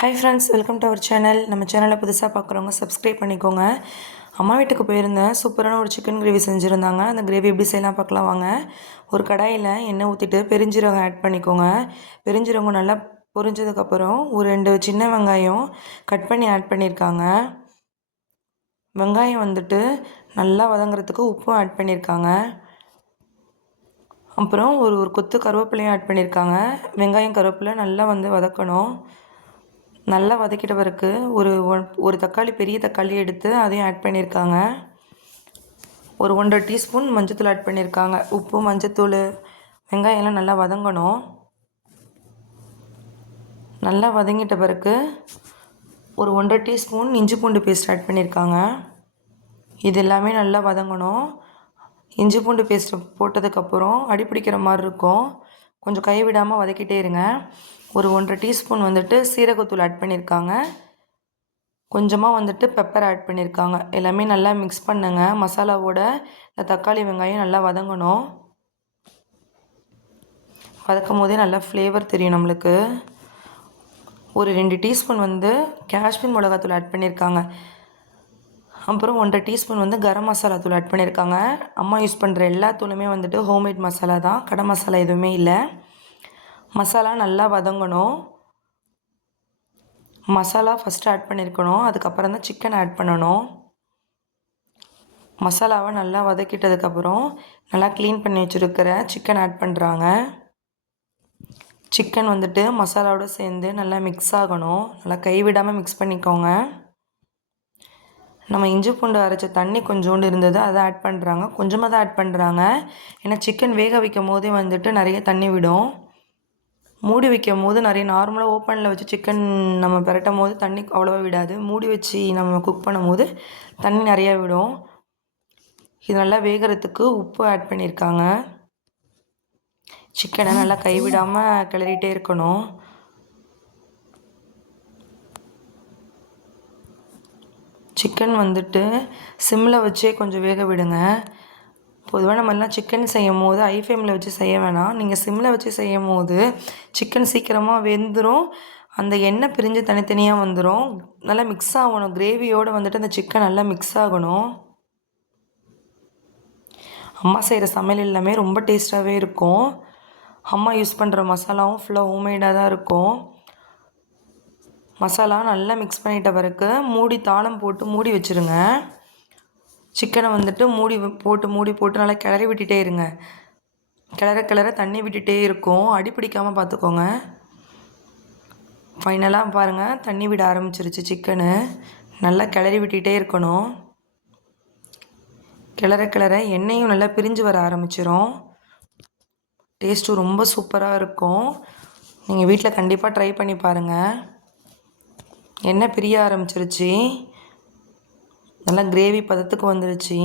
Hi friends, welcome to our channel. நம்ம சேனலை புதுசாக பார்க்குறவங்க சப்ஸ்கிரைப் பண்ணிக்கோங்க. அம்மா வீட்டுக்கு போயிருந்தேன். சூப்பரான ஒரு சிக்கன் கிரேவி செஞ்சுருந்தாங்க. அந்த கிரேவி எப்படி செய்யலாம் பார்க்கலாம் வாங்க. ஒரு கடாயில் எண்ணெய் ஊற்றிட்டு பெருஞ்சீரகம் ஆட் பண்ணிக்கோங்க. பெருஞ்சீரகம் நல்லா பொரிஞ்சதுக்கப்புறம் ஒரு 2 சின்ன வெங்காயம் கட் பண்ணி ஆட் பண்ணியிருக்காங்க. வெங்காயம் வந்துட்டு நல்லா வதங்குறதுக்கு உப்பும் ஆட் பண்ணியிருக்காங்க. அப்புறம் ஒரு கொத்து கருவேப்பிலையும் ஆட் பண்ணியிருக்காங்க. வெங்காயம் கருவேப்பிலை நல்லா வதக்கணும். நல்லா வதக்கிட்ட பிறகு ஒரு தக்காளி, பெரிய தக்காளி எடுத்து அதையும் ஆட் பண்ணியிருக்காங்க. ஒரு 1.5 டீஸ்பூன் மஞ்சத்தூள் ஆட் பண்ணியிருக்காங்க. உப்பு, மஞ்சத்தூள், வெங்காயம்லாம் நல்லா வதங்கணும். நல்லா வதங்கிட்ட பிறகு ஒரு 1.5 டீஸ்பூன் இஞ்சி பூண்டு பேஸ்ட் ஆட் பண்ணியிருக்காங்க. இது எல்லாமே நல்லா வதங்கணும். இஞ்சி பூண்டு பேஸ்ட்டு போட்டதுக்கப்புறம் அடிப்பிடிக்கிற மாதிரி இருக்கும். கொஞ்சம் கைவிடாமல் வதக்கிட்டே இருங்க. ஒரு 1.5 டீஸ்பூன் சீரகத்தூள் ஆட் பண்ணியிருக்காங்க. கொஞ்சமாக பெப்பர் ஆட் பண்ணியிருக்காங்க. எல்லாமே நல்லா மிக்ஸ் பண்ணுங்க. மசாலாவோட இந்த தக்காளி வெங்காயம் நல்லா வதங்கணும். வதக்கும் போதே நல்லா ஃப்ளேவர் தெரியும் நம்மளுக்கு. ஒரு 2 டீஸ்பூன் காஷ்மீர் மிளகாத்தூள் ஆட் பண்ணியிருக்காங்க. அப்புறம் 1.5 டீஸ்பூன் கரம் மசாலா தூள் ஆட் பண்ணியிருக்காங்க. அம்மா யூஸ் பண்ணுற எல்லா தூளுமே ஹோம்மேட் மசாலா தான், கடை மசாலா எதுவுமே இல்லை. மசாலா நல்லா வதங்கணும். மசாலா ஃபஸ்ட்டு ஆட் பண்ணியிருக்கணும், அதுக்கப்புறம் தான் சிக்கன் ஆட் பண்ணணும். மசாலாவை நல்லா வதக்கிட்டதுக்கப்புறம் நல்லா க்ளீன் பண்ணி வச்சுருக்கிற சிக்கன் ஆட் பண்ணுறாங்க. சிக்கன் மசாலாவோடு சேர்ந்து நல்லா மிக்ஸ் ஆகணும். நல்லா கைவிடாமல் மிக்ஸ் பண்ணிக்கோங்க. நம்ம இஞ்சி பூண்டு அரைச்ச தண்ணி கொஞ்சோண்டு இருந்தது, அதை ஆட் பண்ணுறாங்க. கொஞ்சமாக தான் ஆட் பண்ணுறாங்க. ஏன்னா சிக்கன் வேக வைக்கும் போதே நிறைய தண்ணி விடும். மூடி வைக்கும் போது நிறைய நார்மலாக ஓப்பனில் வச்சு சிக்கன் நம்ம பிரட்டும் போது தண்ணி அவ்வளோவா விடாது. மூடி வச்சு நம்ம குக் பண்ணும் போது தண்ணி நிறையா விடும். இது நல்லா வேகிறதுக்கு உப்பு ஆட் பண்ணியிருக்காங்க. சிக்கனை நல்லா கைவிடாமல் கிளறிட்டே இருக்கணும். சிக்கன் சிம்மில் வச்சே கொஞ்சம் வேக விடுங்க. பொதுவாக நம்மலாம் சிக்கன் செய்யும் போது ஹை ஃப்ளேமில் வச்சு செய்ய வேணாம். நீங்கள் சிம்மில் வச்சு செய்யும் போது சிக்கன் சீக்கிரமாக வெந்துடும். அந்த எண்ணெய் பிரிஞ்சு தனித்தனியாக வந்துடும். நல்லா மிக்ஸ் ஆகணும். கிரேவியோடு அந்த சிக்கன் நல்லா மிக்ஸ் ஆகணும். அம்மா செய்கிற சமையல் எல்லாமே ரொம்ப டேஸ்ட்டாகவே இருக்கும். அம்மா யூஸ் பண்ணுற மசாலாவும் ஃபுல்லாக ஹோம்மேடாக தான் இருக்கும். மசாலா நல்லா மிக்ஸ் பண்ணிட்ட பிறகு தாளம் போட்டு மூடி வச்சுருங்க. சிக்கனை மூடி போட்டு நல்லா கிளறி விட்டுட்டே இருங்க. கிளற தண்ணி விட்டுட்டே இருக்கும். அடி பிடிக்காமல் பார்த்துக்கோங்க. ஃபைனலாக பாருங்கள், தண்ணி விட ஆரம்பிச்சிருச்சு சிக்கனு. நல்லா கிளறி விட்டுட்டே இருக்கணும். கிளற எண்ணெயும் நல்லா பிரிஞ்சு வர ஆரம்பிச்சிரும். டேஸ்ட்டும் ரொம்ப சூப்பராக இருக்கும். நீங்கள் வீட்டில் கண்டிப்பாக ட்ரை பண்ணி பாருங்கள். எண்ணெய் பிரிய ஆரம்பிச்சிருச்சு. நல்லா கிரேவி பதத்துக்கு வந்துருச்சு.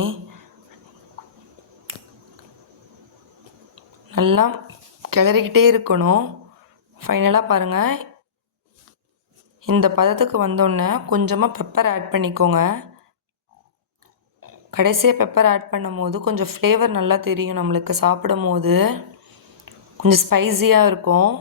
நல்லா கிளறிக்கிட்டே இருக்கணும். ஃபைனலாக பாருங்கள், இந்த பதத்துக்கு வந்தோடனே கொஞ்சமாக பெப்பர் ஆட் பண்ணிக்கோங்க. கடைசியாக பெப்பர் ஆட் பண்ணும் போது கொஞ்சம் ஃப்ளேவர் நல்லா தெரியும் நம்மளுக்கு. சாப்பிடும் போது கொஞ்சம் ஸ்பைஸியாக இருக்கும்.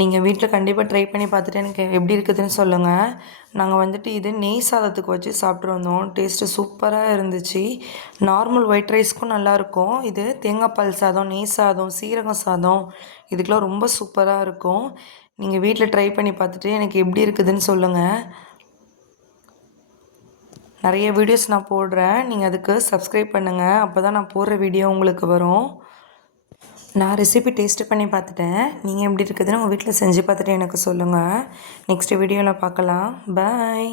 நீங்கள் வீட்டில் கண்டிப்பாக ட்ரை பண்ணி பார்த்துட்டு எனக்கு எப்படி இருக்குதுன்னு சொல்லுங்கள். நாங்கள் இது நெய் சாதத்துக்கு வச்சு சாப்பிட்டு வந்தோம். டேஸ்ட்டு சூப்பராக இருந்துச்சு. நார்மல் ஒயிட் ரைஸ்க்கும் நல்லாயிருக்கும். இது தேங்காய் பால் சாதம், நெய் சாதம், சீரகம் சாதம் இதுக்கெலாம் ரொம்ப சூப்பராக இருக்கும். நீங்கள் வீட்டில் ட்ரை பண்ணி பார்த்துட்டு எனக்கு எப்படி இருக்குதுன்னு சொல்லுங்கள். நிறைய வீடியோஸ் நான் போடுறேன். நீங்கள் அதுக்கு சப்ஸ்கிரைப் பண்ணுங்கள். அப்போ தான் நான் போடுற வீடியோ உங்களுக்கு வரும். நான் ரெசிபி டேஸ்ட்டு பண்ணி பார்த்துட்டேன். நீங்கள் எப்படி இருக்குதுன்னு உங்கள் வீட்டில் செஞ்சு பார்த்துட்டு எனக்கு சொல்லுங்கள். நெக்ஸ்ட் வீடியோவில் பார்க்கலாம். பாய்.